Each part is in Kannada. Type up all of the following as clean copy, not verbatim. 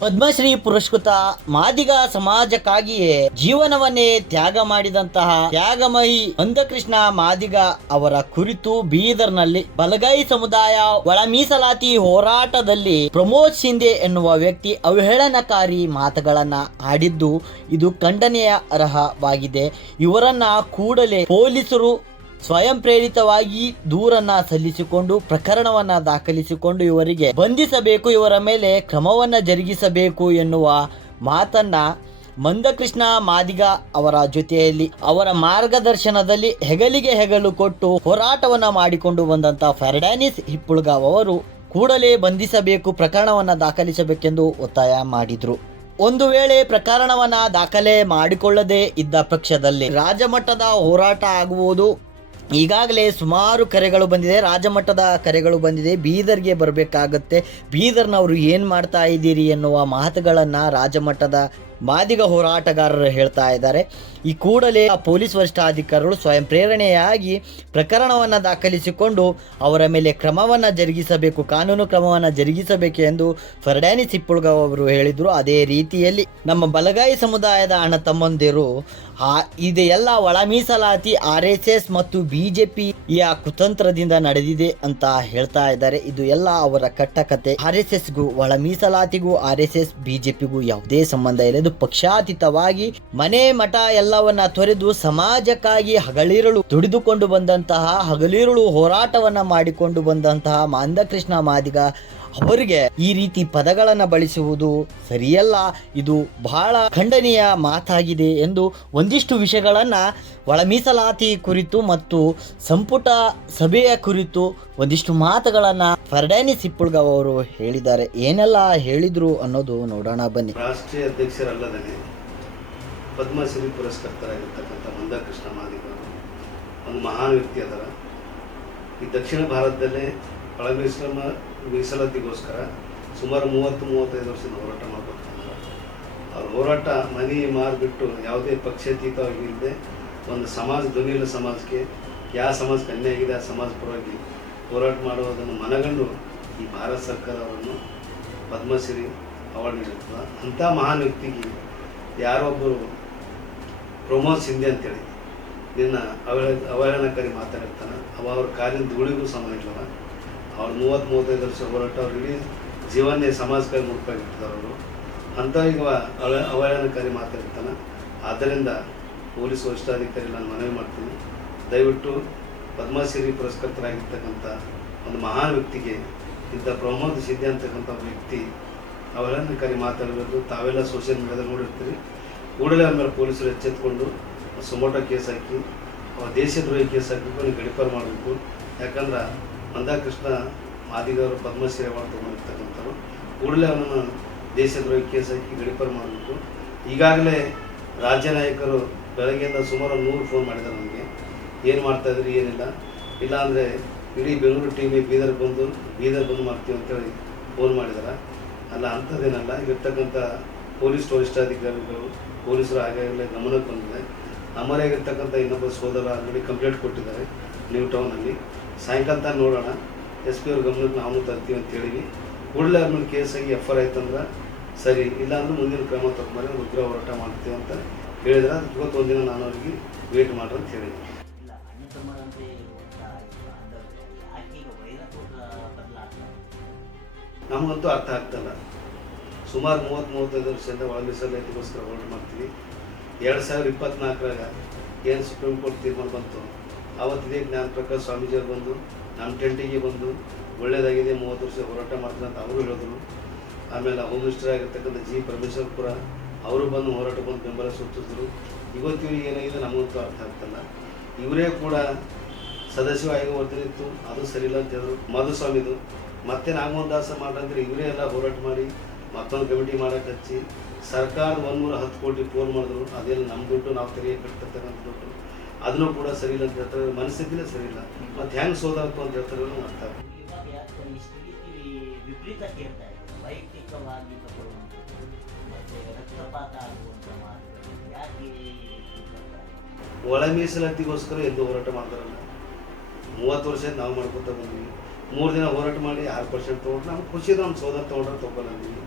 ಪದ್ಮಶ್ರೀ ಪುರಸ್ಕೃತ ಮಾದಿಗ ಸಮಾಜಕ್ಕಾಗಿಯೇ ಜೀವನವನ್ನೇ ತ್ಯಾಗ ಮಾಡಿದಂತಹ ತ್ಯಾಗಮಯಿ ಮಂದಕೃಷ್ಣ ಮಾದಿಗ ಅವರ ಕುರಿತು ಬೀದರ್ನಲ್ಲಿ ಬಲಗೈ ಸಮುದಾಯ ಒಳ ಮೀಸಲಾತಿ ಹೋರಾಟದಲ್ಲಿ ಪ್ರಮೋದ್ ಶಿಂದೆ ಎನ್ನುವ ವ್ಯಕ್ತಿ ಅವಹೇಳನಕಾರಿ ಮಾತುಗಳನ್ನ ಆಡಿದ್ದು ಇದು ಖಂಡನೀಯ ಅರ್ಹವಾಗಿದೆ. ಇವರನ್ನ ಕೂಡಲೇ ಪೊಲೀಸರು ಸ್ವಯಂ ಪ್ರೇರಿತವಾಗಿ ದೂರನ್ನ ಸಲ್ಲಿಸಿಕೊಂಡು ಪ್ರಕರಣವನ್ನ ದಾಖಲಿಸಿಕೊಂಡು ಇವರಿಗೆ ಬಂಧಿಸಬೇಕು, ಇವರ ಮೇಲೆ ಕ್ರಮವನ್ನ ಜರುಗಿಸಬೇಕು ಎನ್ನುವ ಮಾತನ್ನ ಮಂದಕೃಷ್ಣ ಮಾದಿಗ ಅವರ ಜೊತೆಯಲ್ಲಿ ಅವರ ಮಾರ್ಗದರ್ಶನದಲ್ಲಿ ಹೆಗಲಿಗೆ ಹೆಗಲು ಕೊಟ್ಟು ಹೋರಾಟವನ್ನ ಮಾಡಿಕೊಂಡು ಬಂದಂತ ಫರ್ಡ್ಯಾನಿಸ್ ಹಿಪ್ಪುಳಗಾವ್ ಅವರು ಕೂಡಲೇ ಬಂಧಿಸಬೇಕು, ಪ್ರಕರಣವನ್ನ ದಾಖಲಿಸಬೇಕೆಂದು ಒತ್ತಾಯ ಮಾಡಿದ್ರು. ಒಂದು ವೇಳೆ ಪ್ರಕರಣವನ್ನ ದಾಖಲೆ ಮಾಡಿಕೊಳ್ಳದೆ ಇದ್ದ ಪಕ್ಷದಲ್ಲಿ ರಾಜಮಟ್ಟದ ಹೋರಾಟ ಆಗುವುದು. ಈಗಾಗಲೇ ಸುಮಾರು ಕರೆಗಳು ಬಂದಿದೆ, ರಾಜಮಟ್ಟದ ಕರೆಗಳು ಬಂದಿದೆ. ಬೀದರ್ಗೆ ಬರಬೇಕಾಗತ್ತೆ, ಬೀದರ್ನವರು ಏನು ಮಾಡ್ತಾ ಇದ್ದೀರಿ ಎನ್ನುವ ಮಾತುಗಳನ್ನು ರಾಜಮಟ್ಟದ ಮಾದಿಗ ಹೋರಾಟಗಾರರು ಹೇಳ್ತಾ ಇದ್ದಾರೆ. ಈ ಕೂಡಲೇ ಪೊಲೀಸ್ ವರಿಷ್ಠಾಧಿಕಾರಿಗಳು ಸ್ವಯಂ ಪ್ರೇರಣೆಯಾಗಿ ಪ್ರಕರಣವನ್ನು ದಾಖಲಿಸಿಕೊಂಡು ಅವರ ಮೇಲೆ ಕ್ರಮವನ್ನು ಜರುಗಿಸಬೇಕು, ಕಾನೂನು ಕ್ರಮವನ್ನು ಜರುಗಿಸಬೇಕು ಎಂದು ಫರ್ಡ್ಯಾನಿಸ್ ಹಿಪ್ಪುಳಗಾವ್ ಅವರು ಹೇಳಿದರು. ಅದೇ ರೀತಿಯಲ್ಲಿ ನಮ್ಮ ಬಲಗೈ ಸಮುದಾಯದ ಅಣ್ಣ ತಮ್ಮಂದಿರು ಇದೆಲ್ಲ ಒಳ ಮೀಸಲಾತಿ RSS ಮತ್ತು BJPಯ ಕುತಂತ್ರದಿಂದ ನಡೆದಿದೆ ಅಂತ ಹೇಳ್ತಾ ಇದ್ದಾರೆ. ಇದು ಎಲ್ಲ ಅವರ ಕಟ್ಟಕತೆ. RSSಗೂ ಒಳ ಮೀಸಲಾತಿಗೂ RSS BJPಗೂ ಯಾವುದೇ ಸಂಬಂಧ ಇಲ್ಲ. ಇದು ಪಕ್ಷಾತೀತವಾಗಿ ಮನೆ ಮಠ ಎಲ್ಲವನ್ನ ತೊರೆದು ಸಮಾಜಕ್ಕಾಗಿ ಹಗಲಿರುಳು ದುಡಿದುಕೊಂಡು ಬಂದಂತಹ, ಹಗಲಿರುಳು ಹೋರಾಟವನ್ನ ಮಾಡಿಕೊಂಡು ಬಂದಂತಹ ಮಂದಕೃಷ್ಣ ಮಾದಿಗ ಅವರಿಗೆ ಈ ರೀತಿ ಪದಗಳನ್ನ ಬಳಸುವುದು ಸರಿಯಲ್ಲ. ಇದು ಬಹಳ ಖಂಡನೀಯ ಮಾತಾಗಿದೆ ಎಂದು ಒಂದಿಷ್ಟು ವಿಷಯಗಳನ್ನ ಒಳ ಮೀಸಲಾತಿ ಕುರಿತು ಮತ್ತು ಸಂಪುಟ ಸಭೆಯ ಕುರಿತು ಒಂದಿಷ್ಟು ಮಾತುಗಳನ್ನ ಫರ್ಡ್ಯಾನಿಸ್ ಹಿಪ್ಪುಳಗಾವ್ ಅವರು ಹೇಳಿದ್ದಾರೆ. ಏನೆಲ್ಲ ಹೇಳಿದ್ರು ಅನ್ನೋದು ನೋಡೋಣ ಬನ್ನಿ. ರಾಷ್ಟ್ರೀಯ ಅಧ್ಯಕ್ಷರಲ್ಲದೇ ಪದ್ಮಶ್ರೀ ಪುರಸ್ಕರ್ತರಾಗಿರ್ತಕ್ಕಂಥ ಮಂದಕೃಷ್ಣ ಮಾದಿಗ ಒಂದು ಮಹಾನ್ ವ್ಯಕ್ತಿ ಅದರ. ಈ ದಕ್ಷಿಣ ಭಾರತದಲ್ಲೇ ಒಳ ಮೀಸಲಾತಿಗೋಸ್ಕರ ಸುಮಾರು 30-35 ವರ್ಷದ ಹೋರಾಟ ಮಾಡ್ಕೊತಾರೆ. ಅವ್ರ ಹೋರಾಟ ಮನೆ ಮಾರ್ಬಿಟ್ಟು ಯಾವುದೇ ಪಕ್ಷಾತೀತವಾಗಿಲ್ಲದೆ ಒಂದು ಸಮಾಜ, ಧ್ವನಿಯುಳ್ಳ ಸಮಾಜಕ್ಕೆ, ಯಾವ ಸಮಾಜಕ್ಕೆ ಅನ್ಯಾಯ ಆಗಿದೆ ಆ ಸಮಾಜ ಪರವಾಗಿ ಹೋರಾಟ ಮಾಡುವುದನ್ನು ಮನಗಂಡು ಈ ಭಾರತ ಸರ್ಕಾರ ಅವರನ್ನು ಪದ್ಮಶ್ರೀ ಅವಾರ್ಡ್ ನೀಡುತ್ತದೆ. ಅಂಥ ಮಹಾನ್ ವ್ಯಕ್ತಿಗೆ ಯಾರೊಬ್ಬರು ಪ್ರಮೋದ್ ಶಿಂದೆ ಅಂತೇಳಿ ನಿನ್ನ ಅವಹೇಳನಕಾರಿ ಮಾತಾಡಿರ್ತಾನೆ. ಅವ್ರ ಕಾಲಿನ ಧೂಳಿಗೂ ಸಮ ಇಲ್ಲವ. ಅವ್ರು 30-35 ವರ್ಷ ಹೋರಾಟ, ಅವ್ರು ಇಡೀ ಜೀವನೇ ಸಮಾಜಕ್ಕಾಗಿ ಮುಡುಪಾಗಿರ್ತಾರೆ ಅವರು. ಅಂಥವೀಗ ಅವಹೇಳನಕಾರಿ ಮಾತಾಡಿರ್ತಾನೆ. ಆದ್ದರಿಂದ ಪೊಲೀಸ್ ವರಿಷ್ಠಾಧಿಕಾರಿ ನಾನು ಮನವಿ ಮಾಡ್ತೀನಿ, ದಯವಿಟ್ಟು ಪದ್ಮಶ್ರೀ ಪುರಸ್ಕರ್ತರಾಗಿರ್ತಕ್ಕಂಥ ಒಂದು ಮಹಾನ್ ವ್ಯಕ್ತಿಗೆ ಇಂಥ ಪ್ರಮೋದ್ ಶಿಂದೆ ಅಂತಕ್ಕಂಥ ವ್ಯಕ್ತಿ ಅವಹೇಳನಕಾರಿ ಮಾತಾಡಬೇಕು. ತಾವೆಲ್ಲ ಸೋಷಿಯಲ್ ಮೀಡಿಯಾದಲ್ಲಿ ನೋಡಿರ್ತೀರಿ. ಕೂಡಲೇ ಆಮೇಲೆ ಪೊಲೀಸರು ಎಚ್ಚೆತ್ತುಕೊಂಡು ಸುಮೋಟೋ ಕೇಸ್ ಹಾಕಿ ದೇಶದ್ರೋಹಿ ಕೇಸ್ ಹಾಕಿ ಗಡಿಪಾರು ಮಾಡಬೇಕು. ಯಾಕಂದ್ರೆ ಮಂದಕೃಷ್ಣ ಮಾದಿಗವರು ಪದ್ಮಶ್ರೀ ಅವಾರ್ಡ್ ತೊಗೊಂಡಿರ್ತಕ್ಕಂಥವ್ರು. ಕೂಡಲೇ ಅವನನ್ನು ದೇಶದ್ರೋಹಿ ಕೇಸ್ ಹಾಕಿ ಗಡಿಪಾರು ಮಾಡಬೇಕು. ಈಗಾಗಲೇ ರಾಜ್ಯ ನಾಯಕರು ಬೆಳಗ್ಗೆಯಿಂದ ಸುಮಾರು 100 ಫೋನ್ ಮಾಡಿದ್ದಾರೆ ನಮಗೆ, ಏನು ಮಾಡ್ತಾಯಿದ್ರಿ ಏನಿಲ್ಲ, ಇಲ್ಲಾಂದರೆ ಇಡೀ ಬೆಂಗಳೂರು ಟೀಮಿಗೆ ಬೀದರ್ ಬಂದು ಮಾಡ್ತೀವಿ ಅಂತೇಳಿ ಫೋನ್ ಮಾಡಿದ್ದಾರೆ. ಅಲ್ಲ, ಅಂಥದ್ದೇನಲ್ಲ. ಇರ್ತಕ್ಕಂಥ ಪೊಲೀಸ್ ವರಿಷ್ಠಾಧಿಕಾರಿಗಳು, ಪೊಲೀಸರು ಆಗಾಗಲೇ ಗಮನಕ್ಕೆ ಬಂದಿದೆ. ನಮ್ಮನೇಗಿರ್ತಕ್ಕಂಥ ಇನ್ನೊಬ್ಬ ಸೋದರ ಆಲ್ರೆಡಿ ಕಂಪ್ಲೇಂಟ್ ಕೊಟ್ಟಿದ್ದಾರೆ ನ್ಯೂ ಟೌನಲ್ಲಿ. ಸಾಯಂಕಾಲ ತಾನು ನೋಡೋಣ, SP ಅವ್ರ ಗಮನಕ್ಕೆ ನಾವು ತರ್ತೀವಿ ಅಂತ ಹೇಳಿವಿ. ಕೂಡಲೇ ಅವ್ರ ಮೇಲೆ ಕೇಸಾಗಿ FR ಆಯ್ತಂದ್ರೆ ಸರಿ, ಇಲ್ಲಾಂದ್ರೆ ಮುಂದಿನ ಕ್ರಮ ತಗೊಂಡ್ರೆ ಉಗ್ರ ಹೋರಾಟ ಮಾಡ್ತೀವಿ ಅಂತ ಹೇಳಿದ್ರೆ ಅದಕ್ಕೆ ಒಂದಿನ ನಾನು ಅವ್ರಿಗೆ ವೇಟ್ ಮಾಡ್ರಿ ಅಂತ ಹೇಳಿದ್ವಿ. ನಮಗಂತೂ ಅರ್ಥ ಆಗ್ತಲ್ಲ. ಸುಮಾರು 30-35 ವರ್ಷದಿಂದ ಒಳ ಮೀಸಲಾತಿಗೋಸ್ಕರ ಹೋರಾಟ ಮಾಡ್ತೀವಿ. 2024ರಾಗ ಏನು ಸುಪ್ರೀಂ ಕೋರ್ಟ್ ತೀರ್ಮಾನ ಬಂತು, ಆವತ್ತಿದೆ ಜ್ಞಾನ ಪ್ರಕಾಶ್ ಸ್ವಾಮೀಜಿಯವರು ಬಂದು ನಮ್ಮ ಟೆಂಟಿಗೆ ಬಂದು ಒಳ್ಳೆಯದಾಗಿದೆ, 30 ವರ್ಷ ಹೋರಾಟ ಮಾಡ್ತಾರೆ ಅಂತ ಅವರು ಹೇಳಿದ್ರು. ಆಮೇಲೆ ಹೋಮ್ ಮಿನಿಸ್ಟರ್ ಆಗಿರ್ತಕ್ಕಂಥ G. ಪರಮೇಶ್ವರಪುರ ಅವರು ಬಂದು ಹೋರಾಟ ಬಂದು ಬೆಂಬಲ ಸೂಚಿಸಿದ್ರು. ಇವತ್ತು ಇವ್ರಿಗೆ ಏನಾಗಿದೆ ನಮಗಂತೂ ಅರ್ಥ ಆಗ್ತಲ್ಲ. ಇವರೇ ಕೂಡ ಸದಸ್ಯ ಆಯೋಗ ವರ್ತನಿತ್ತು, ಅದು ಸರಿಯಿಲ್ಲ ಅಂತ ಹೇಳಿದ್ರು ಮಧುಸ್ವಾಮಿದು. ಮತ್ತೆ ನಾಗಮೋಹನ್ ದಾಸ ಮಾಡ್ರಂದ್ರೆ ಇವರೇ ಎಲ್ಲ ಹೋರಾಟ ಮಾಡಿ ಮತ್ತೊಂದು ಕಮಿಟಿ ಮಾಡೋಕೆ ಹಚ್ಚಿ ಸರ್ಕಾರದ 110 ಕೋಟಿ ಪೋಲ್ ಮಾಡಿದ್ರು. ಅದೆಲ್ಲ ನಮ್ಮ ದುಡ್ಡು, ನಾವು ತೆರಿಗೆ ಕಟ್ತಿರ್ತಕ್ಕಂಥ ದುಡ್ಡು, ಅದನ್ನು ಕೂಡ ಸರಿ ಇಲ್ಲ ಅಂತ ಹೇಳ್ತಾರೆ. ಮನಸ್ಥಿತಿನೇ ಸರಿ ಇಲ್ಲ. ಮತ್ತು ಹೆಂಗೆ ಸೋದಾಕು ಅಂತ ಹೇಳ್ತಾರೆ ಅರ್ಥ ಆಗ್ತದೆ. ಒಳ ಮೀಸಲಾತಿಗೋಸ್ಕರ ಎದ್ದು ಹೋರಾಟ ಮಾಡ್ತಾರಲ್ಲ, 30 ವರ್ಷ ನಾವು ಮಾಡ್ಕೊತಾ ಬಂದ್ವಿ. 3 ದಿನ ಹೋರಾಟ ಮಾಡಿ 6% ತೊಗೊಂಡ್ರೆ ನಮ್ಗೆ ಖುಷಿ ಇದೆ. ನಮ್ಮ ಸೋದರ ತೊಗೊಂಡ್ರೆ ತೊಗೊಳಂದೀವಿ.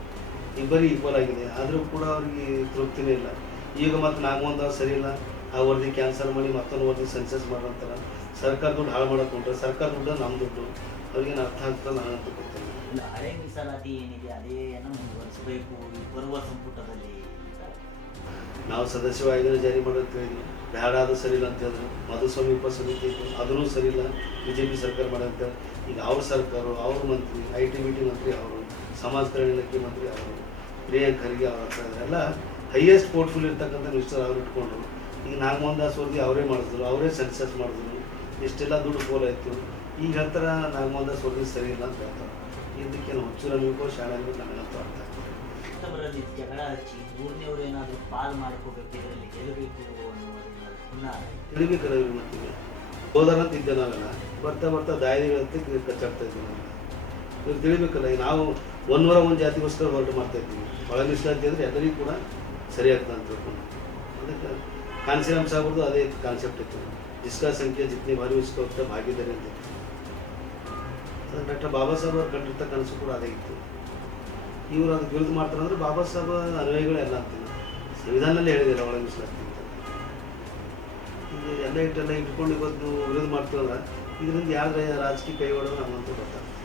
ಇಬ್ಬರಿ ಈಕ್ವಲ್ ಆಗಿದೆ, ಆದರೂ ಕೂಡ ಅವ್ರಿಗೆ ತೃಪ್ತಿನೇ ಇಲ್ಲ. ಈಗ ಮತ್ತು ನಾಗಮೋಹನ್ ದಾಸ್ ಸರಿ ಇಲ್ಲ, ಆ ವರದಿ ಕ್ಯಾನ್ಸಲ್ ಮಾಡಿ ಮತ್ತೊಂದು ವರದಿ ಸೆನ್ಸಸ್ ಮಾಡೋಂತಾರೆ. ಸರ್ಕಾರ ದುಡ್ಡು ಹಾಳು ಮಾಡೋಕೆ ಹೊಂಟ್ರೆ, ಸರ್ಕಾರ ದುಡ್ಡು ನಮ್ಮ ದುಡ್ಡು ಅವ್ರಿಗೇನು ಅರ್ಥ ಆಗ್ತದೆ ನಾನಂತೂ ಗೊತ್ತಿಲ್ಲ. ಇಲ್ಲ, ಹಳೆ ಮೀಸಲಾತಿ ಏನಿದೆ ಅದೇನು ಮುಂದುವರಿಸಬೇಕು ಬರುವ ಸಂಪುಟದಲ್ಲಿ. ನಾವು ಸದಸ್ಯವಾಗಿ ಜಾರಿ ಮಾಡೋದು ಹೇಳಿದ್ವಿ, ಬೇಡ ಅದು ಸರಿ ಇಲ್ಲ ಅಂತ ಹೇಳಿದ್ರು. ಮಧುಸ್ವಾಮಿ ಉಪಸಮಿತಿ ಇತ್ತು, ಅದೂ ಸರಿ ಇಲ್ಲ, BJP ಸರ್ಕಾರ ಮಾಡೋಂತ. ಈಗ ಅವ್ರ ಸರ್ಕಾರ, ಅವ್ರ ಮಂತ್ರಿ, IT-BT ಮಂತ್ರಿ ಅವರು, ಸಮಾಜ ಕಲ್ಯಾಣ ಇಲಾಖೆ ಮಂತ್ರಿ ಅವರು, ಪ್ರಿಯಾಂಕ್ ಖರ್ಗೆ ಅವ್ರ ಎಲ್ಲ ಹೈಯೆಸ್ಟ್ ಪೋರ್ಟ್ಫೋಲಿಯೋ ಇರ್ತಕ್ಕಂಥ ಮಿನಿಸ್ಟರ್ ಅವ್ರು ಇಟ್ಕೊಂಡು ಈಗ ನಾಗಮೋಹನ್ ದಾಸ್ ವರದಿ ಅವರೇ ಮಾಡಿದ್ರು, ಅವರೇ ಸೆನ್ಸಸ್ ಮಾಡಿದ್ರು, ಇಷ್ಟೆಲ್ಲ ದುಡ್ಡು ಫೋಲ್ ಆಯಿತು. ಈಗ ಹೇಳ್ತಾರೆ ನಾಗಮೋಹನ್ ದಾಸ್ ವರದಿ ಸರಿ ಇಲ್ಲ ಅಂತ ಹೇಳ್ತಾರೆ. ಇದಕ್ಕೇನು ಹುಚ್ಚು ನಮಗೂ ಶಾಣೆ ನನಗಂತೂ ಅರ್ಥ ಆಗ್ತದೆ. ಮತ್ತೊಬ್ಬರಲ್ಲಿ ಜಗಳ ಹಚ್ಚಿ ಮೂರನೇವರು ಏನಾದರೂ ಪಾಲ್ ಮಾಡ್ಕೋಬೇಕು, ಇದರಲ್ಲಿ ಗೆಲ್ಲಬೇಕು ಅನ್ನೋದನ್ನ ಪುನಃ ತಿಳಿಬೇಕಲ್ಲ ಇವ್ರು. ಮತ್ತಿಗೆ ಹೋದಾರಂತ ಇದ್ದೆ ನಾವೆಲ್ಲ, ಬರ್ತಾ ಬರ್ತಾ ದಾಯದಿಗಳಂತ ಕಚ್ಚಾಡ್ತಾ ಇದ್ವಿ ನಾವು. ಇವ್ರು ತಿಳಿಬೇಕಲ್ಲ, ಈಗ ನಾವು ಒಂದು ಜಾತಿಗೋಸ್ಕರ ಹೊರಟು ಮಾಡ್ತಾ ಇದ್ದೀವಿ. ಒಳ ಮೀಸಲಾತಿ ಅಂದರೆ ಎಲ್ಲರಿಗೂ ಕೂಡ ಸರಿ ಆಗ್ತದೆ ಅಂತ ತಿಳ್ಕೊಂಡು ಅದಕ್ಕೆ ಕಾನ್ಸಿರಾಮ್ ಸಾಹೇಬ್ರದ್ದು ಅದೇ ಕಾನ್ಸೆಪ್ಟ್ ಇತ್ತು, ಜಿಸ್ಕಾ ಸಂಖ್ಯೆ ಜಿತ್ನಿ ಭಾರಿ ಉಸ್ಕಾ ಉತ್ತರ ಭಾಗಿದ್ದಾರೆ ಅಂತ. ಡಾಕ್ಟರ್ ಬಾಬಾ ಸಾಹೇಬ್ ಅವ್ರು ಕಂಡಿರ್ತ ಕನಸು ಕೂಡ ಅದೇ ಇತ್ತು. ಇವರು ಅದಕ್ಕೆ ವಿರುದ್ಧ ಮಾಡ್ತಾರೆ ಅಂದರೆ ಬಾಬಾ ಸಾಹೇಬ್ ಅನ್ವಯಗಳೆಲ್ಲ ಅಂತೀನಿ, ಸಂವಿಧಾನದಲ್ಲಿ ಹೇಳಿದಿಲ್ಲ ಒಳ ಮೀಸಲಾತಿ ಅಂತ. ಇದು ಎಲ್ಲ ಇಟ್ಕೊಂಡು ಇವತ್ತು ನೀವು ವಿರೋಧ ಮಾಡ್ತೀವಲ್ಲ, ಇದರಿಂದ ಯಾವ್ದು ರಾಜಕೀಯ ಕೈ ಹೊಡೋದು ನಮ್ಮಂತೂ ಗೊತ್ತಾಗ್ತದೆ.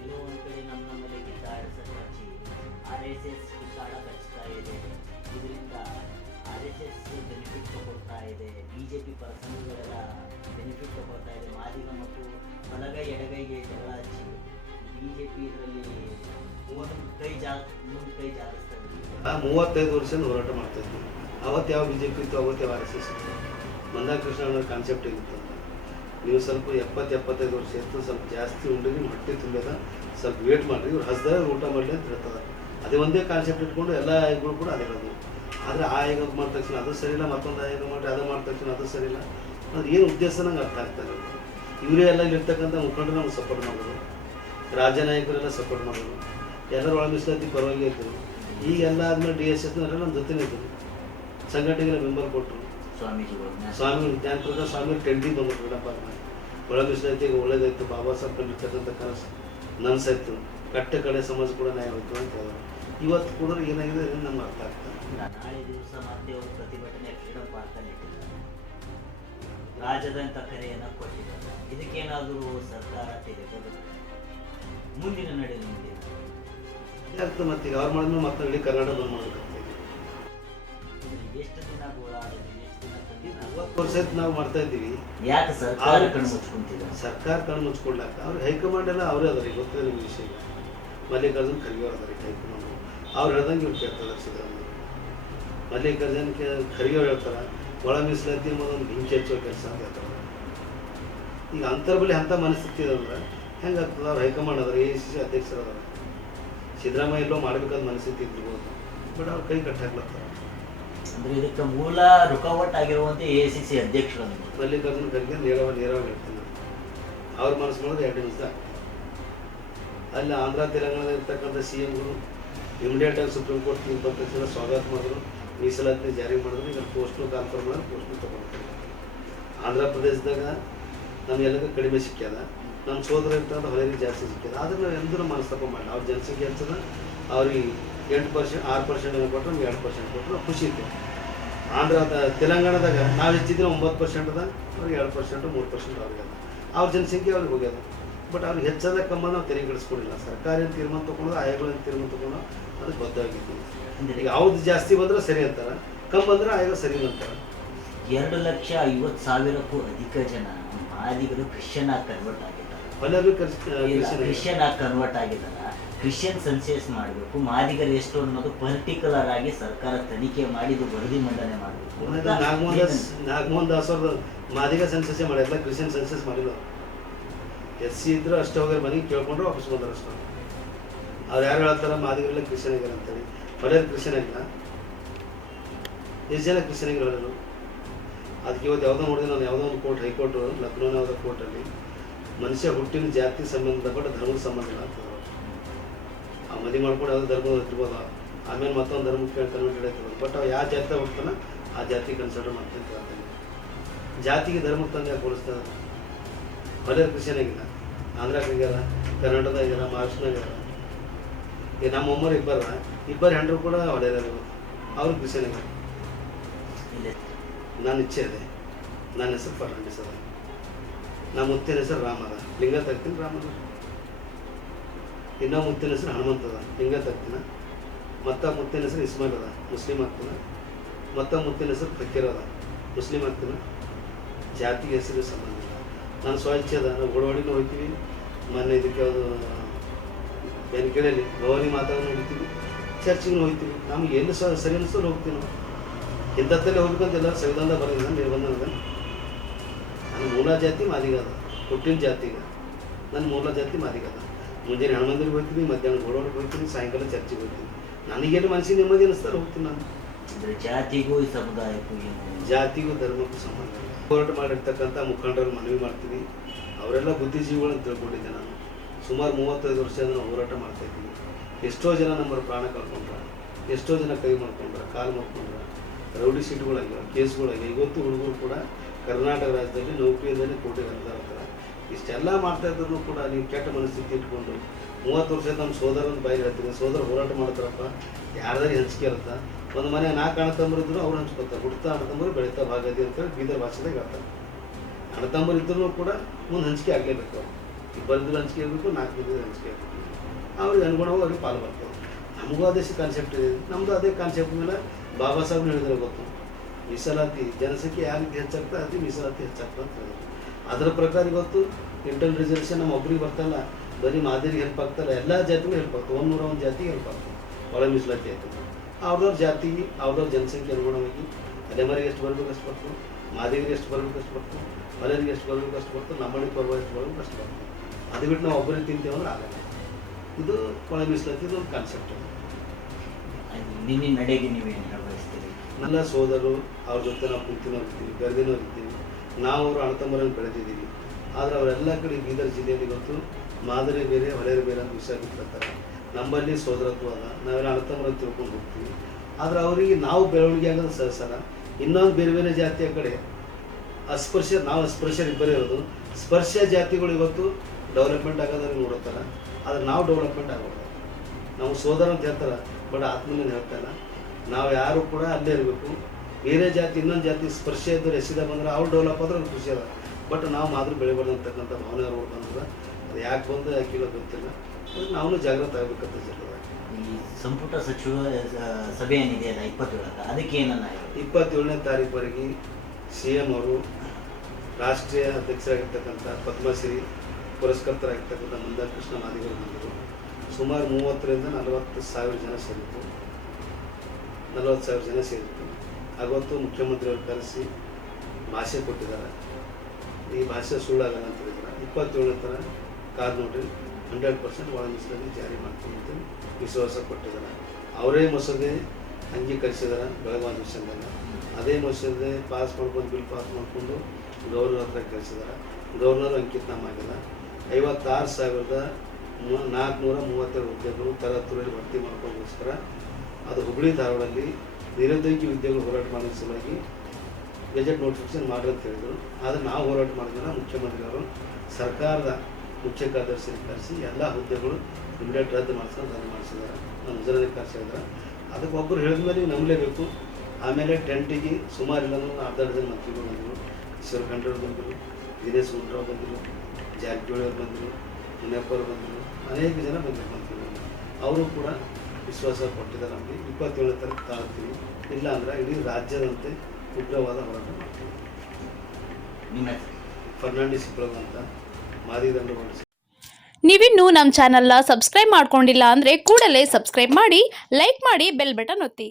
ಎಲ್ಲೋ ಒಂದು ಕಡೆ ನಮ್ಮಲ್ಲಿ ಕಿತ್ತಾಡಿಸಲು ಹಚ್ಚಿ RSS ಕಿತ್ತಾಡ ಹಚ್ತಾ ಇದೆ. ಇದರಿಂದ RSS ಬೆನಿಫಿಟ್ ತಗೊಳ್ತಾ ಇದೆ, BJP ಪರ್ಸನ್ಗಳೆಲ್ಲ ಬೆನಿಫಿಟ್ ತಗೊಳ್ತಾ ಇದೆ. ಮಾದಿಗ ಮತ್ತು ಬಲಗೈ ಎಡಗೈಗೆ ಜಗಳ ಹಚ್ಚಿ BJP ಇದರಲ್ಲಿ ಮುಂದೆ ಕೈ ಜಾಲಿಸ್ತಾ ಇದೆ. 35 ವರ್ಷದಿಂದ ಹೋರಾಟ ಮಾಡ್ತಾ ಇದ್ವಿ. ಅವತ್ತು ಯಾವ BJP ಇತ್ತು, ಅವತ್ತು ಯಾವ RSS ಇತ್ತು. ಮಂದಾರ ಕೃಷ್ಣ ಅನ್ನೋ ಕಾನ್ಸೆಪ್ಟ್ ಏನಿತ್ತು ಅಂತ, ನೀವು ಸ್ವಲ್ಪ 70-75 ವರ್ಷ ಇತ್ತು, ಸ್ವಲ್ಪ ಜಾಸ್ತಿ ಉಂಡ್ರಿ, ನಿಮ್ಮ ಹೊಟ್ಟೆ ತುಂಬಿದ, ಸ್ವಲ್ಪ ವೇಟ್ ಮಾಡಿರಿ, ಇವ್ರು ಹಸ್ದಾಗ ಊಟ ಮಾಡಲಿ ಅಂತ ಹೇಳ್ತಾರೆ. ಅದೇ ಒಂದೇ ಕಾನ್ಸೆಪ್ಟ್ ಇಟ್ಕೊಂಡು ಎಲ್ಲ ಆಯೋಗಗಳು ಕೂಡ ಅದೇ ಹೇಳೋದು. ಆದರೆ ಆ ಆಯೋಗ ಮಾಡಿದ ತಕ್ಷಣ ಅದು ಸರಿ ಇಲ್ಲ, ಮತ್ತೊಂದು ಆಯೋಗ ಮಾಡಿ ಅದು ಮಾಡಿದ ತಕ್ಷಣ ಅದು ಸರಿ ಇಲ್ಲ. ಅದು ಏನು ಉದ್ದೇಶ ನಂಗೆ ಅರ್ಥ ಆಗ್ತಾರೆ. ಇವರೇ ಎಲ್ಲ ಇಲ್ಲಿರ್ತಕ್ಕಂಥ ಮುಖಂಡರು ನಮ್ಗೆ ಸಪೋರ್ಟ್ ಮಾಡೋದು, ರಾಜ್ಯ ನಾಯಕರೆಲ್ಲ ಸಪೋರ್ಟ್ ಮಾಡೋದು, ಎಲ್ಲರೂ ಒಳ ಮೀಸಲಾತಿ ಪರವಾಗಿ ಇದ್ದರು. ಈಗೆಲ್ಲ ಆದಮೇಲೆ DSSನವರೆಲ್ಲ ನಮ್ಮ ಜೊತೆನೇ ಇದ್ದರು, ಸಂಘಟನೆಗೆ ಮೆಂಬರ್ ಕೊಟ್ಟರು. ಸ್ವಾಮಿ ಜ್ಞಾನ ಪ್ರಕಾಶ್ ಸ್ವಾಮಿ ಟೆಂಟಿಗೆ ಬಂದರು ಬಿಡಪ್ಪ, ಒಳ ಮೀಸಲಾತಿಗೆ ಒಳ್ಳೇದಾಯ್ತು, ಬಾಬಾ ಸಾಹೇಬ್ ಕಂಡಿರ್ತಕ್ಕಂಥ ಕನಸು ನನಸಾಯ್ತು, ಕಟ್ಟ ಕಡೆ ಸಮಾಜ ಕೂಡ ನ್ಯಾಯ ಹೋಯ್ತು ಅಂತ ಹೇಳಿದ್ರು. ಇವತ್ತು ಕೂಡ ಏನಾಗಿದೆ ನಮ್ಗೆ ಅರ್ಥ ಆಗ್ತದೆ. ನಾಳೆ ದಿವಸ ಮತ್ತೆ ಅವರು ಪ್ರತಿಭಟನೆ ಫ್ರೀಡಂ ಪಾರ್ಕಲ್ಲಿ ಇಟ್ಟಿದ್ದಾರೆ, ರಾಜ್ಯದಂತ ಕರೆಯನ್ನು ಕೊಟ್ಟಿದ್ದಾರೆ. ಇದಕ್ಕೇನಾದರೂ ಸರ್ಕಾರ ತೆಗೆದುಕೊಳ್ಳುತ್ತದೆ, ಮುಂದಿನ ನಡೆಯಲು ಮುಂದಿನ ಆಗ್ತದೆ. ಮತ್ತೆ ಈಗ ಅವ್ರು ಮಾಡಿದ್ಮೇಲೆ ಮತ್ತೆ ಇಡೀ ಕರ್ನಾಟಕ ಬಂದ್ ಮಾಡ್ಬೇಕಾಗ್ತದೆ. ಎಷ್ಟು ದಿನ ಗೋಳಾಡೋದು, ಎಷ್ಟು ದಿನ 30 ವರ್ಷ ನಾವು ಮಾಡ್ತಾ ಇದ್ದೀವಿ. ಯಾಕೆ ಸರ್ಕಾರ ಕಣ್ಣು ಮುಚ್ಕೊಂತಿದ್ದಾರೆ? ಸರ್ಕಾರ ಕಣ್ಣು ಮುಚ್ಕೊಡ್ಲಾಕ ಅವ್ರು ಹೈಕಮಾಂಡ್ ಎಲ್ಲ ಅವರೇ ಅದಾರೆ. ಗೊತ್ತಿದೆ ನಿಮ್ಗೆ ವಿಷಯ. ಮಲ್ಲಿಕಾರ್ಜುನ್ ಖರ್ಗೆ ಅವ್ರು ಅದಾರೆ ಹೈಕಮಾಂಡ್, ಅವ್ರು ಹೇಳ್ದಂಗೆ ಇವ್ರು ಕೇಳ್ತಾರೆ. ಸಿದ್ದರಾಮಯ್ಯ ಮಲ್ಲಿಕಾರ್ಜುನ್ ಖರ್ಗೆ ಅವ್ರು ಹೇಳ್ತಾರೆ ಒಳ ಮೀಸಲಾತಿ ಅನ್ನೋದು ಒಂದು ಬೆಂಕಿ ಹಚ್ಚುವ ಕೆಲಸ ಅಂತ ಹೇಳ್ತಾರೆ. ಈಗ ಅಂತರ್ಬಲಿ ಅಂಥ ಮನಸ್ಥಿತಿ ಇದೆ ಅಂದ್ರೆ ಹೆಂಗೆ ಆಗ್ತದೆ? ಅವ್ರು ಹೈಕಮಾಂಡ್ ಅದಾರೆ, AICC ಅಧ್ಯಕ್ಷರು ಅದಾರೆ. ಸಿದ್ದರಾಮಯ್ಯ ಎಲ್ಲೋ ಮಾಡ್ಬೇಕಾದ ಮನಸ್ಥಿತಿ ಇರ್ಬೋದು, ಬಟ್ ಅವ್ರು ಕೈ ಕಟ್ಟಾಕ್ಲತ್ತಾರೆ. ಅಂದ್ರೆ ಇದಕ್ಕೆ ಮೂಲ ರುಕಾವಟ್ AICC ಅಧ್ಯಕ್ಷರು ಮಲ್ಲಿಕಾರ್ಜುನ ಖರ್ಗೆ ನೇರವಾಗಿ ಹೇಳ್ತಾರೆ. ಅವ್ರ ಮನಸ್ಸು ಮಾಡಿದ್ರೆ 2 ನಿಮಿಷ ಅಲ್ಲಿ ಆಂಧ್ರ ತೆಲಂಗಾಣದ ಇರ್ತಕ್ಕಂಥ CMಗಳು ಇಮಿಡಿಯೇಟಾಗಿ ಸುಪ್ರೀಂ ಕೋರ್ಟ್ ತೀರ್ಪು ಬಂದ ತಕ್ಷಣ ಸ್ವಾಗತ ಮಾಡಿದ್ರು, ಮೀಸಲಾತಿ ಜಾರಿ ಮಾಡಿದ್ರು. ಈಗ ಪೋಸ್ಟ್ನು ಕಾನ್ಫರ್ಮ್ ಮಾಡಿದ್ರೆ ಪೋಸ್ಟ್ನು ತಗೊಂಡ್ತಾರೆ. ಆಂಧ್ರ ಪ್ರದೇಶದಾಗ ನಮಗೆಲ್ಲರಿಗೂ ಕಡಿಮೆ ಸಿಕ್ಕ್ಯದ, ನಮ್ಮ ಸೋದರ ಇರ್ತಕ್ಕಂಥ ಹೊರಗೆ ಜಾಸ್ತಿ ಸಿಕ್ಕ್ಯದ. ಆದ್ರೆ ನಾವು ಎಂದೂ ಮನಸ್ತಾಪ ಮಾಡಲ್ಲ. ಅವ್ರ ಜನಸಂಖ್ಯೆ ಹೆಚ್ಚದ, ಅವ್ರಿಗೆ 8%, 6% ಕೊಟ್ಟರು, ನಮ್ಗೆ 2% ಕೊಟ್ಟರು, ನಾವು ಖುಷಿ ಇತ್ತು. ತೆಲಂಗಾಣದಾಗ ನಾವು ಹೆಚ್ಚಿದ್ರೆ 9% ಅದ, ಅವ್ರಿಗೆ 2%, 3% ಅವ್ರಿಗೆ ಅದ. ಅವ್ರ ಜನಸಂಖ್ಯೆ ಅವ್ರಿಗೆ ಹೋಗ್ಯದ. ಬಟ್ ಅವ್ರಿಗೆ ಹೆಚ್ಚಾದ ಕಮ್ಮ ನಾವು ತೆರಿಗೆ ಗಿಡಿಸ್ಕೊಂಡಿಲ್ಲ. ಸರ್ಕಾರ ಏನು ತೀರ್ಮಾನ ತೊಗೊಂಡು, ಆಯೋಗಗಳು ಏನು ತೀರ್ಮಾನ ತೊಗೊಂಡು ಅದಕ್ಕೆ ಬದ್ಧವಾಗಿದ್ದೀವಿ. ಈಗ ಯಾವ್ದು ಜಾಸ್ತಿ ಬಂದ್ರೆ ಸರಿ ಅಂತಾರೆ, ಕಮ್ಮಿ ಬಂದ್ರೆ ಆಯೋಗ ಸರಿ ಅಂತಾರೆ. 2,50,000ಕ್ಕೂ ಅಧಿಕ ಜನ ಮಾದಿಗರು ಕ್ರಿಶ್ಚಿಯನ್ ಆಗಿ ಕನ್ವರ್ಟ್ ಆಗಿದ್ದಾರೆ. ಎಲ್ಲರೂ ಕ್ರಿಶ್ಚಿಯನ್ ಆಗಿ ಕನ್ವರ್ಟ್ ಆಗಿದ್ದಾರೆ. ಕ್ರಿಶ್ಚಿಯನ್ ಸೆನ್ಸಸ್ ಮಾಡಬೇಕು, ಮಾದಿಗರು ಎಷ್ಟು ಅನ್ನೋದು ಪರ್ಟಿಕ್ಯುಲರ್ ಆಗಿ ಸರ್ಕಾರ ತನಿಖೆ ಮಾಡಿದ್ದು ವರದಿ ಮಂಡನೆ ಮಾಡಬೇಕು. ನಾಗಮೋಹನ್ ದಾಸ್ ಅವ್ರದ್ದು ಮಾದಿಗ ಸೆನ್ಸಸ್ ಮಾಡಿಲ್ಲ, ಕ್ರಿಶ್ಚಿಯನ್ ಸೆನ್ಸಸ್ ಮಾಡಿಲ್ಲ. SC ಇದ್ರು ಅಷ್ಟೇ ಹೋಗಿ ಮನೆಗೆ ಕೇಳ್ಕೊಂಡ್ರು ವಾಪಸ್ ಬಂದರು ಅಷ್ಟೇ. ಅವ್ರು ಯಾರು ಹೇಳ್ತಾರೆ ಮಾದಿಗರೆಲ್ಲ ಕ್ರಿಶ್ಚಿಯನ್ ಆಗ್ಯಾರ ಅಂತೇಳಿ. ಹೊಳೆಯರು ಕ್ರಿಶ್ಚಿಯನ್ ಆಗಿಲ್ಲ, ಎಷ್ಟು ಜನ ಕ್ರಿಶ್ಚಿಯನ್ ಆಗಿರೋ ಹೊಳೆಯರು. ಅದಕ್ಕೆ ಇವತ್ತು ಯಾವುದೋ ನೋಡಿದ್ರೆ ನಾನು ಯಾವುದೋ ಒಂದು ಕೋರ್ಟ್, ಹೈಕೋರ್ಟು ಲಕ್ನೋನ ಯಾವುದೋ ಕೋರ್ಟಲ್ಲಿ ಮನುಷ್ಯ ಹುಟ್ಟಿನ ಜಾತಿ ಸಂಬಂಧಪಟ್ಟ ಧರ್ಮದ ಸಂಬಂಧ ಇಲ್ಲ ಅಂತ. ಆ ಮದುವೆ ಮಾಡ್ಕೊಂಡು ಯಾವುದೋ ಧರ್ಮ ಇರ್ಬೋದು, ಆಮೇಲೆ ಮತ್ತೊಂದು ಧರ್ಮಕ್ಕೆ ಕನ್ವರ್ಟ್ ಇರ್ಬೋದು. ಬಟ್ ಅವು ಯಾವ ಜಾತಿ ಹುಡ್ತಾನೆ ಆ ಜಾತಿ ಕನ್ಸಿಡರ್ ಮಾಡ್ತೀನಿ ಹೇಳ್ತಾನೆ. ಜಾತಿಗೆ ಧರ್ಮಕ್ಕೆ ತಂದು ಯಾಕೆ ಹೋಲಿಸ್ತಾರೆ? ಹೊಳೆಯರು ಕ್ರಿಶ್ಚಿಯನ್ ಆಗಿಲ್ಲ, ಆಂಧ್ರಕ್ಕೆ ಆಗ್ಯಾರ, ಕರ್ನಾಟಕದಾಗ ಆಗ್ಯಾರ, ಮಹಾರಾಷ್ಟ್ರದಾಗ ಆಗ್ಯಾರ. ಈಗ ನಮ್ಮ ಒಮ್ಮರು ಇಬ್ಬರು ಹೆಂಡ್ರು ಕೂಡ ಹೊಡೆಯಲ್ಲ, ಅವ್ರಿಗೆ ಕ್ರಿಶ್ಚಿಯನ್. ಇಲ್ಲ ನನ್ನ ಇಚ್ಛೆ ಇದೆ. ನನ್ನ ಹೆಸರು ಫರ್ನಾಂಡಿಸ್ ಅದ, ನಮ್ಮ ಮುತ್ತಿನ ಹೆಸರು ರಾಮ ಅದ, ಲಿಂಗ ತರ್ತೀನಿ ರಾಮ ಅದ. ಇನ್ನೂ ಮುತ್ತಿನ ಹೆಸರು ಹನುಮಂತ ಅದ, ಲಿಂಗ ತರ್ತೀನ. ಮತ್ತು ಮುತ್ತಿನ ಹೆಸರು ಇಸ್ಮಾಯಿಲ್ ಅದ, ಮುಸ್ಲಿಮ್ ಆಗ್ತೀನ. ಮತ್ತು ಮುತ್ತಿನ ಹೆಸರು ಫಕೀರ್ ಅದ, ಮುಸ್ಲಿಮ್ ಆಗ್ತೀನ. ಜಾತಿಗೆ ಹೆಸರು ಸಂಬಂಧ ಇಲ್ಲ. ನಾನು ಸ್ವಇಚ್ಛೆ ಅದ. ನಾವು ಓಡಾಡಿನೂ ಹೋಗ್ತೀವಿ. ಮೊನ್ನೆ ಇದಕ್ಕೆ ಅದು ಬೆನ್ಕೆರೆಯಲ್ಲಿ ಭವಾನಿ ಮಾತಾವನ್ನು ಹಿಡಿತೀವಿ, ಚರ್ಚಿಗೂ ಹೋಗ್ತೀವಿ. ನಮ್ಗೆ ಎಲ್ಲಿ ಸರಿ ಅನಿಸ್ತೋ ಹೋಗ್ತೀವಿ. ನಾವು ಹಿಂದತ್ತಲ್ಲೇ ಹೋಗ್ಬೇಕಂತ ಎಲ್ಲರೂ ಸಂವಿಧಾನದ ಬರೋದಿಲ್ಲ, ನಿರ್ಬಂಧ ಅದ. ನನ್ನ ಮೂಲ ಜಾತಿ ಮಾದಿಗ ಅದ, ಹುಟ್ಟಿನ ಜಾತಿಗೆ ನನ್ನ ಮೂಲ ಜಾತಿ ಮಾದಿಗ ಅದ. ಮುಂಜಾನೆ ಹನುಮಂದಿರಿಗೆ ಹೋಗ್ತೀನಿ, ಮಧ್ಯಾಹ್ನ ಗೋಡೋಡಿಗೆ ಹೋಗ್ತೀನಿ, ಸಾಯಂಕಾಲ ಚರ್ಚಿಗೆ ಹೋಗ್ತೀನಿ. ನನಗೇನು ಮನಸ್ಸಿಗೆ ನೆಮ್ಮದಿ ಅನ್ನಿಸ್ತಾರೆ ಹೋಗ್ತೀನಿ ನಾನು. ಅಂದರೆ ಜಾತಿಗೂ ಈ ಸಮುದಾಯಕ್ಕೂ ಏನು? ಜಾತಿಗೂ ಧರ್ಮಕ್ಕೂ ಸಂಬಂಧ ಇಲ್ಲ. ಹೋರಾಟ ಮಾಡಿರ್ತಕ್ಕಂಥ ಮುಖಂಡರು ಮನವಿ ಮಾಡ್ತೀನಿ. ಅವರೆಲ್ಲ ಬುದ್ಧಿಜೀವಿಗಳನ್ನ ತಿಳ್ಕೊಂಡಿದ್ದೆ ನಾನು. ಸುಮಾರು 35 ವರ್ಷದಿಂದ ನಾವು ಹೋರಾಟ ಮಾಡ್ತಾ ಇದ್ದೀವಿ. ಎಷ್ಟೋ ಜನ ನಮ್ಮ ಪ್ರಾಣ ಕಳ್ಕೊಂಡ್ರ, ಎಷ್ಟೋ ಜನ ಕೈ ಮಾಡ್ಕೊಂಡ್ರ, ಕಾಲು ಮಾಡ್ಕೊಂಡ್ರ, ರೌಡಿ ಸೀಟ್ಗಳಾಗಿವೆ, ಕೇಸ್ಗಳಾಗಿವೆ. ಇವತ್ತು ಹುಡುಗರು ಕೂಡ ಕರ್ನಾಟಕ ರಾಜ್ಯದಲ್ಲಿ ನೌಕರಿಯಲ್ಲಿ ಕೋಟಿಗಟ್ಟಲೆ ಇಷ್ಟೆಲ್ಲ ಮಾಡ್ತಾ ಇದ್ರು ಕೂಡ ನೀವು ಕೆಟ್ಟ ಮನಸ್ಥಿತಿ ಇಟ್ಕೊಂಡು 30 ವರ್ಷದ ನಮ್ಮ ಸೋದರನ ಬಾಯಿ ಹೇಳ್ತೀನಿ. ಸೋದರ ಹೋರಾಟ ಮಾಡ್ತಾರಪ್ಪ, ಯಾರ್ದಾರು ಹಂಚಿಕೆ ಇರುತ್ತಾ. ಒಂದು ಮನೆ 4 ಅಣ್ಣತಂಬರಿದ್ರು ಅವ್ರು ಹಂಚ್ಕೊತಾರೆ. ಹುಡ್ತಾ ಅಣ್ಣತಂಬರು ಬೆಳೀತಾ ಭಾಗದಿ ಅಂತೇಳಿ ಬೀದರ್ ಭಾಷೆದಾಗ ಹೇಳ್ತಾರೆ. ಅಣ್ಣತಂಬರು ಇದ್ರೂ ಕೂಡ ಮುಂದೆ ಹಂಚಿಕೆ ಆಗಲೇಬೇಕು. ಅವ್ರು ಇಬ್ಬರಿದ್ರು ಹಂಚಿಕೆ ಇರಬೇಕು, 4 ಇದ್ರೂ ಹಂಚಿಕೆ ಇರಬೇಕು. ಅವ್ರಿಗೆ ಅನುಗುಣವಾಗಿ ಅವ್ರಿಗೆ ಪಾಲು ಬರ್ತವೆ. ನಮಗೂ ಅದೇ ಕಾನ್ಸೆಪ್ಟ್ ಇದೆ. ನಮ್ಮದು ಅದೇ ಕಾನ್ಸೆಪ್ಟ್ ಮೇಲೆ ಬಾಬಾ ಸಾಹೇಬ್ ಹೇಳಿದ್ರೆ ಗೊತ್ತು, ಮೀಸಲಾತಿ ಜನಸಂಖ್ಯೆ ಯಾವ ರೀತಿ ಹೆಚ್ಚಾಗ್ತದೆ ಅತಿ ಮೀಸಲಾತಿ ಹೆಚ್ಚಾಗ್ತದೆ ಅಂತ ಹೇಳಿದ್ರು. ಅದರ ಪ್ರಕಾರ ಇವತ್ತು ಇಂಟರ್ನಲ್ ರಿಸರ್ವೇಷನ್ ನಮ್ಮ ಒಬ್ಬರಿಗೆ ಬರ್ತಲ್ಲ, ಬರೀ ಮಾದಿರಿಗೆ ಹೆಲ್ಪ್ ಆಗ್ತಲ್ಲ, ಎಲ್ಲ ಜಾತಿಗೂ ಹೆಲ್ಪ್ ಆಗ್ತದೆ. 101 ಜಾತಿಗೆ ಹೆಲ್ಪ್ ಆಗ್ತದೆ. ಒಳ ಮೀಸಲಾತಿ ಆಗ್ತದೆ. ಅವ್ರವ್ರ ಜಾತಿಗೆ ಅವ್ರವ್ರ ಜನಸಂಖ್ಯೆ ಅನುಗುಣವಾಗಿ ಅಲೆಮರಿಗೆ ಎಷ್ಟು ಬರಬೇಕು ಅಷ್ಟು ಬರ್ತದೆ, ಮಾದಿಗರಿಗೆ ಎಷ್ಟು ಬರಬೇಕು ಅಷ್ಟು ಬರ್ತದೆ, ಹೊಲರಿಗೆ ಎಷ್ಟು ಬರಬೇಕು ಅಷ್ಟು ಬರ್ತದೆ, ನಮ್ಮಳಿಗೆ ಪರ್ವ ಎಷ್ಟು ಬರಬೇಕು ಅಷ್ಟು ಬರ್ತದೆ. ಅದು ಬಿಟ್ಟು ನಾವು ಒಬ್ಬರಿಗೆ ತಿಂತೀವಿ ಅಂದ್ರೆ ಆಗಲ್ಲ. ಇದು ಒಳ ಮೀಸಲಾತಿ ಒಂದು ಕಾನ್ಸೆಪ್ಟ್. ನಿನ್ನ ನಡೆಗೆ ನೀವೇನು ನಿರ್ವಹಿಸ್ತೀರಿ? ನನ್ನ ಸೋದರರು ಅವ್ರ ಜೊತೆ ನಾವು ಕುಂತಿನವ್ರು ಇರ್ತೀವಿ, ಬೆರೆದಿನವ್ರು ಇರ್ತೀವಿ. ನಾವು ಅವರು ಅಣ್ಣತಮ್ಮರನ್ನು ಬೆಳೆದಿದ್ದೀವಿ. ಆದರೆ ಅವರೆಲ್ಲ ಕಡೆ ಬೀದರ್ ಜಿಲ್ಲೆಯಲ್ಲಿ ಇವತ್ತು ಮಾದರಿ ಬೇರೆ ಹೊಳೆಯರು ಬೇರೆ ಅಂತ ವಿಷಯ ಬಿಟ್ಟಿರ್ತಾರೆ. ನಮ್ಮಲ್ಲಿ ಸೋದರತ್ವ ಅದ, ನಾವೆಲ್ಲ ಅಣ್ಣತಮ್ಮರನ್ನು ತಿಳ್ಕೊಂಡು ಹೋಗ್ತೀವಿ. ಆದರೆ ಅವರಿಗೆ ನಾವು ಬೆಳವಣಿಗೆ ಆಗೋದು ಸಹಸರ. ಇನ್ನೊಂದು ಬೇರೆ ಬೇರೆ ಜಾತಿಯ ಕಡೆ ಅಸ್ಪೃಶ್ಯ, ನಾವು ಅಸ್ಪೃಶ್ಯರು ಇಬ್ಬರೇ ಇರೋದು. ಸ್ಪರ್ಶ ಜಾತಿಗಳು ಇವತ್ತು ಡೆವಲಪ್ಮೆಂಟ್ ಆಗೋದವ್ರಿಗೆ ನೋಡುತ್ತಾರೆ, ಆದರೆ ನಾವು ಡೆವಲಪ್ಮೆಂಟ್ ಆಗೋದು. ನಾವು ಸೋದರ ಅಂತ ಹೇಳ್ತಾರೆ, ಬಟ್ ಆತ್ಮನೇನು ಹೇಳ್ತಾಯಿಲ್ಲ. ನಾವು ಯಾರು ಕೂಡ ಅಲ್ಲೇ ಇರಬೇಕು. ಬೇರೆ ಜಾತಿ ಇನ್ನೊಂದು ಜಾತಿ ಸ್ಪರ್ಶ ಇದ್ದರೆ ಎಸಿದ ಬಂದ್ರೆ ಅವ್ರು ಡೆವಲಪ್ ಆದ್ರೆ ಅವ್ರು ಖುಷಿ ಅದ. ಬಟ್ ನಾವು ಮಾತ್ರ ಬೆಳೆಬಾರ್ದು ಅಂತಕ್ಕಂಥ ಭಾವನೆ ಅವ್ರು ಬಂದ್ರೆ ಅದು ಯಾಕೆ ಬಂದು ಯಾಕಿಲ್ಲ ಗೊತ್ತಿಲ್ಲ. ನಾವು ಜಾಗೃತ ಆಗಬೇಕಂತ ಜಿಲ್ಲೆ. ಈ ಸಂಪುಟ ಸಚಿವ ಸಭೆ ಏನಿದೆಯಲ್ಲ 27ಕ್ಕೆ, ಅದಕ್ಕೆ ಏನನ್ನ 27ನೇ ತಾರೀಕುವರೆಗೆ CM ಅವರು ರಾಷ್ಟ್ರೀಯ ಅಧ್ಯಕ್ಷರಾಗಿರ್ತಕ್ಕಂಥ ಪದ್ಮಶ್ರೀ ಪುರಸ್ಕರ್ತರಾಗಿರ್ತಕ್ಕಂಥ ಮಂದಾಕೃಷ್ಣ ಮಾದಿಗರು ಬಂದರು. ಸುಮಾರು 30,000 ರಿಂದ 40,000 ಜನ ಸೇರಿತ್ತು. 40,000 ಜನ ಸೇರಿತ್ತು. ಅವತ್ತು ಮುಖ್ಯಮಂತ್ರಿಯವರು ಕರೆಸಿ ಭಾಷೆ ಕೊಟ್ಟಿದ್ದಾರೆ. ಈ ಭಾಷೆ ಸುಳ್ಳಾಗಲ್ಲ ಅಂತ ಹೇಳಿದ್ದಾರೆ. 27ನೇ ಥರ ಕಾರ್ ನೋಡ್ರಿ 100% ಒಳ ಮೀಸಲಾತಿ ಜಾರಿ ಮಾಡ್ತೀನಿ ಅಂತ ವಿಶ್ವಾಸ ಕೊಟ್ಟಿದ್ದಾರೆ. ಅವರೇ ಮಸೂದೆ ಅಂಗೀಕರಿಸಿದ್ದಾರೆ ಬೆಳಗಾವಿ ಅಧಿವೇಶನದಾಗ. ಅದೇ ಮಸೂದೆ ಪಾಸ್ ಮಾಡ್ಕೊಂಡು ಬಿಲ್ ಪಾಸ್ ಮಾಡಿಕೊಂಡು ಗವರ್ನರ್ ಹತ್ರ ಕಳಿಸಿದ್ದಾರೆ. ಗವರ್ನರ್ ಅಂಕಿತನಾಮ ಆಗಿಲ್ಲ. 56,432 ಹುದ್ದೆಗಳು ತರತುರಲ್ಲಿ ಭರ್ತಿ ಮಾಡ್ಕೋಸ್ಕರ ಅದು ಹುಬ್ಬಳ್ಳಿ ಧಾರವಾಡಲ್ಲಿ ನಿರುದ್ಯೋಗಿ ವಿದ್ಯೆಗಳು ಹೋರಾಟ ಮಾಡೋ ಸಲುವಾಗಿ ಗೆಜೆಟ್ ನೋಟಿಫಿಕೇಶನ್ ಮಾಡ್ರಿ ಅಂತ ಹೇಳಿದರು. ಆದರೆ ನಾವು ಹೋರಾಟ ಮಾಡಿದ್ರೆ ಮುಖ್ಯಮಂತ್ರಿಯವರು ಸರ್ಕಾರದ ಮುಖ್ಯ ಕಾರ್ಯದರ್ಶಿಗೆ ಕರೆಸಿ ಎಲ್ಲ ಹುದ್ದೆಗಳು ಇಮಿಡಿಯೇಟ್ ರದ್ದು ಮಾಡಿಸಿದ್ದಾರೆ. ನಮ್ಮ ಮುಜರಾಯಿ ಕರೆಸಿದ್ದಾರೆ. ಅದಕ್ಕೆ ಒಬ್ಬರು ಹೇಳಿದ ಮೇಲೆ ನೀವು ನಂಬಲೇಬೇಕು. ಆಮೇಲೆ ಟೆಂಟಿಗೆ ಸುಮಾರು ಇಲ್ಲ ಅರ್ಧ ಡಜನ್ ಮಂತ್ರಿಗಳು ಬಂದರು. ಈಶ್ವರ ಖಂಡ್ರವ್ರು ಬಂದರು, ದಿನೇಶ್ ಗುಂಡ್ರಾವ್ ಬಂದರು, ಜಾರಕಿಹೊಳಿ ಅವರು ಬಂದರು, ಮುನಿಯಪ್ಪ ಅವರು ಬಂದರು, ಅನೇಕ ಜನ ಬಂದರು ಮಂತ್ರಿಗಳು. ಅವರು ಕೂಡ ವಿಶ್ವಾಸ ಕೊಟ್ಟಿದ್ದಾರೆ. ನಮಗೆ 27ನೇ ತಾರೀಕು ತಾಳ್ತೀವಿ, ಇಲ್ಲ ಅಂದ್ರೆ ಇಡೀ ರಾಜ್ಯದಂತೆ ಉಗ್ರವಾದ ಹೋರಾಟ ಮಾಡ್ತೀವಿ. ಫರ್ನಾಂಡಿಸ್ ಅಂತ ಮಾದಿ ದಂಡವಾಳ. ನೀವಿನ್ನೂ ನಮ್ಮ ಚಾನಲ್ನ ಸಬ್ಸ್ಕ್ರೈಬ್ ಮಾಡ್ಕೊಂಡಿಲ್ಲ ಅಂದರೆ ಕೂಡಲೇ ಸಬ್ಸ್ಕ್ರೈಬ್ ಮಾಡಿ, ಲೈಕ್ ಮಾಡಿ, ಬೆಲ್ ಬಟನ್ ಒತ್ತಿ.